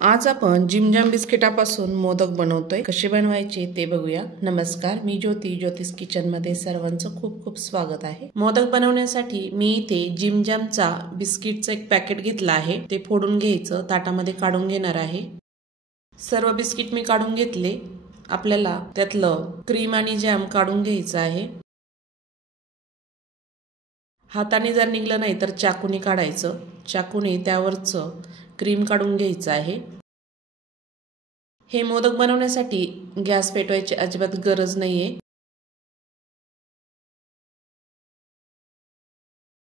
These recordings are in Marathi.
आज आपण जिमजाम बिस्किटापासून मोदक बनवतोय। कसे बनवायचे ते बघूया। नमस्कार, मी ज्योती, ज्योतिष किचन मध्ये सर्वांचं खूप खूप स्वागत आहे। मोदक बनवण्यासाठी मी इथे जिमजामचा बिस्किटचं एक पॅकेट घेतलं आहे। ते फोडून घ्यायचं, ताटामध्ये काढून घेणार आहे। सर्व बिस्किट मी काढून घेतले। आपल्याला त्यातलं क्रीम आणि जॅम काढून घ्यायचं आहे। हाताने जर निघलं नाही तर चाकूने काढायचं। चाकूने त्यावरचं क्रीम काढून घ्यायचं आहे। हे मोदक बनवण्यासाठी गॅस पेटवायची अजिबात गरज नाहीये।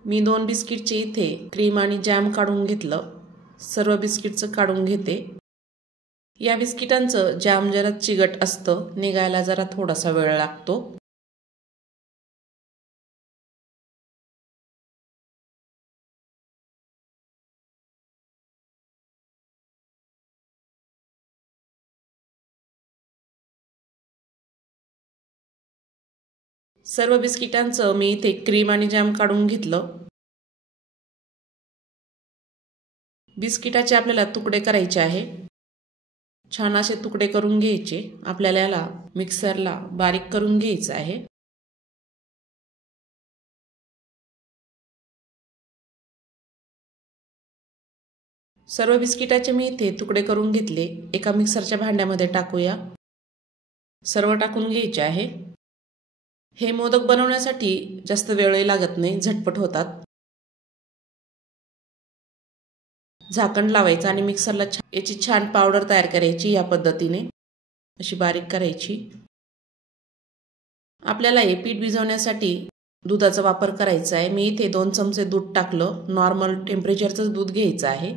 मी 2 बिस्किटचे इथे क्रीम आणि जॅम काढून घेतलं। सर्व बिस्किटचं काढून घेते। या बिस्किटांचं जॅम जरा चिकट असतं, निघायला जरा थोडासा वेळ लागतो। सर्व बिस्किटांचं मी इथे क्रीम आणि जॅम काढून घेतलं। बिस्किटाचे आपल्याला तुकडे करायचे आहे। छान असे तुकडे करून घ्यायचे। आपल्याला याला मिक्सरला बारीक करून घ्यायचं आहे। सर्व बिस्किटाचे मी इथे तुकडे करून घेतले। एका मिक्सरच्या भांड्यामध्ये टाकूया। सर्व टाकून घ्यायचे आहे। हे मोदक बनवण्यासाठी जास्त वेळही लागत नाही, झटपट होतात। झाकण लावायचं आणि मिक्सरला याची छान पावडर तयार करायची। या पद्धतीने अशी बारीक करायची। आपल्याला हे पीठ भिजवण्यासाठी दुधाचा वापर करायचा आहे। मी इथे 2 चमचे दूध टाकलं। नॉर्मल टेम्परेचरचं दूध घ्यायचं आहे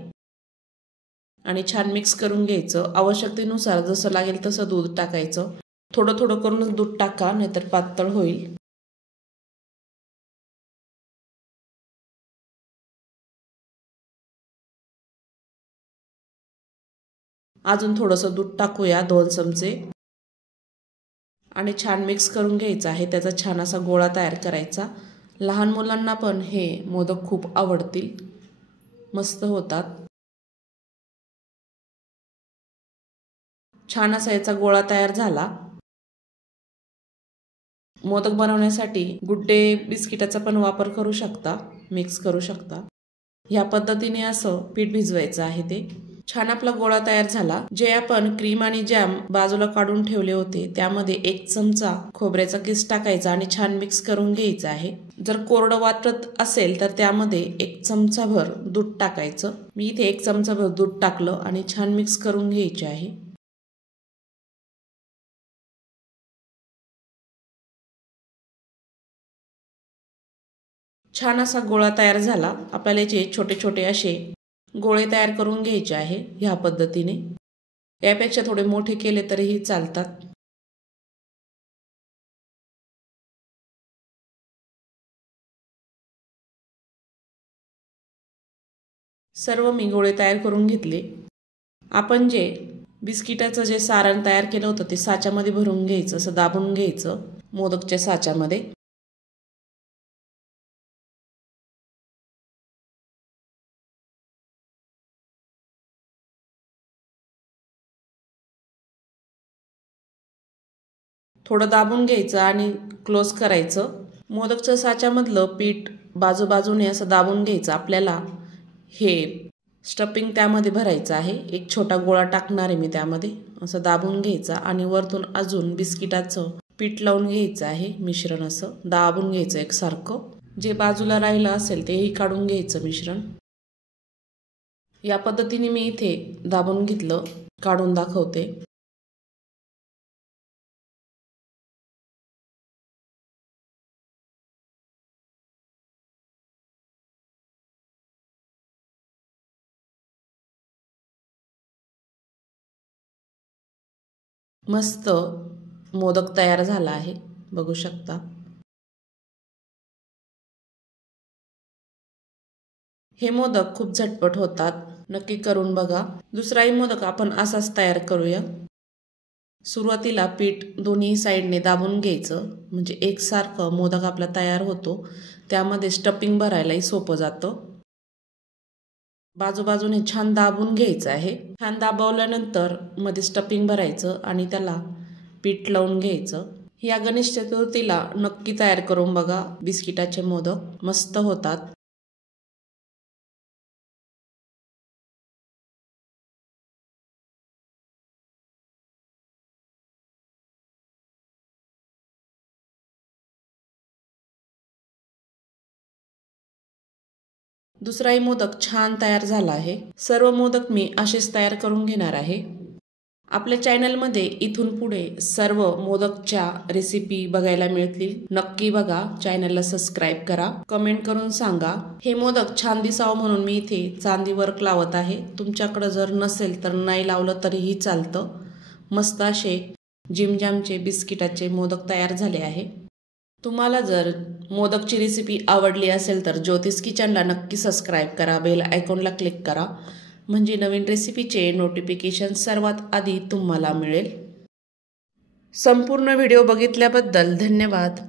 आणि छान मिक्स करून घ्यायचं। आवश्यकतेनुसार जसं लागेल तसं दूध टाकायचं। थोडं थोडं करूनच दूध टाका, नाहीतर पातळ होईल। अजून थोडंसं दूध टाकूया, 2 चमचे, आणि छान मिक्स करून घ्यायचं आहे। त्याचा छान असा गोळा तयार करायचा। लहान मुलांना पण हे मोदक खूप आवडतील, मस्त होतात। छान असा याचा गोळा तयार झाला। मोदक बनवण्यासाठी गुड डे बिस्किटाचा पण वापर करू शकता, मिक्स करू शकता। या पद्धतीने असं पीठ भिजवायचं आहे। ते छान आपला गोळा तयार झाला। जे आपण क्रीम आणि जॅम बाजूला काढून ठेवले होते त्यामध्ये 1 चमचा खोबऱ्याचा किस टाकायचा आणि छान मिक्स करून घ्यायचं आहे। जर कोरडं वाटत असेल तर त्यामध्ये 1 चमचाभर दूध टाकायचं। मी इथे 1 चमचाभर दूध टाकलं आणि छान मिक्स करून घ्यायचे आहे। छान असा गोळा तयार झाला। आपल्याला याचे छोटे छोटे असे गोळे तयार करून घ्यायचे आहे। ह्या पद्धतीने, यापेक्षा थोडे मोठे केले तरीही चालतात। सर्व मी गोळे तयार करून घेतले। आपण जे बिस्किटाचं जे सारण तयार केलं होतं ते साच्यामध्ये भरून घ्यायचं, असं दाबून घ्यायचं मोदकच्या साच्यामध्ये। थोडं दाबून घ्यायचं आणि क्लोज करायचं। मोदकच्या साच्यामधलं पीठ बाजूबाजूने असं दाबून घ्यायचं। आपल्याला हे स्टफिंग त्यामध्ये भरायचं आहे। एक छोटा गोळा टाकणार आहे मी त्यामध्ये, असं दाबून घ्यायचा आणि वरतून अजून बिस्किटाचं पीठ लावून घ्यायचं आहे। मिश्रण असं दाबून घ्यायचं एकसारखं। जे बाजूला राहिलं असेल तेही काढून घ्यायचं मिश्रण। या पद्धतीने मी इथे दाबून घेतलं, काढून दाखवते। मस्त मोदक तयार झाला आहे, बघू शकता। हे मोदक खूप झटपट होतात, नक्की करून बघा। दुसराही मोदक आपण असाच तयार करूया। सुरुवातीला पीठ दोन्ही साईडने दाबून घ्यायचं, म्हणजे एकसारखं मोदक आपला तयार होतो। त्यामध्ये स्टफिंग भरायलाही सोपं जातं। बाजूबाजूने छान दाबून घ्यायचं आहे। छान दाबवल्यानंतर मध्ये स्टफिंग भरायचं आणि त्याला पीठ लावून घ्यायचं। या गणेश चतुर्थीला नक्की तयार करून बघा, बिस्किटाचे मोदक मस्त होतात। दुसराही मोदक छान तयार झाला आहे। सर्व मोदक मी असेच तयार करून घेणार आहे। आपल्या चॅनलमध्ये इथून पुढे सर्व मोदकच्या रेसिपी बघायला मिळतील। नक्की बघा, चॅनलला सबस्क्राईब करा, कमेंट करून सांगा। हे मोदक छान दिसावं म्हणून मी इथे चांदी वर्क लावत आहे। तुमच्याकडे जर नसेल तर नाही लावलं तरीही चालतं। मस्त असे जिमजामचे बिस्किटाचे मोदक तयार झाले आहे। तुम्हाला जर मोदकची रेसिपी आवडली असेल तर ज्योतिष किचनला नक्की सबस्क्राईब करा, बेल आयकॉनला क्लिक करा, म्हणजे नवीन रेसिपीचे नोटिफिकेशन सर्वात आधी तुम्हाला मिळेल। संपूर्ण व्हिडिओ बघितल्याबद्दल धन्यवाद।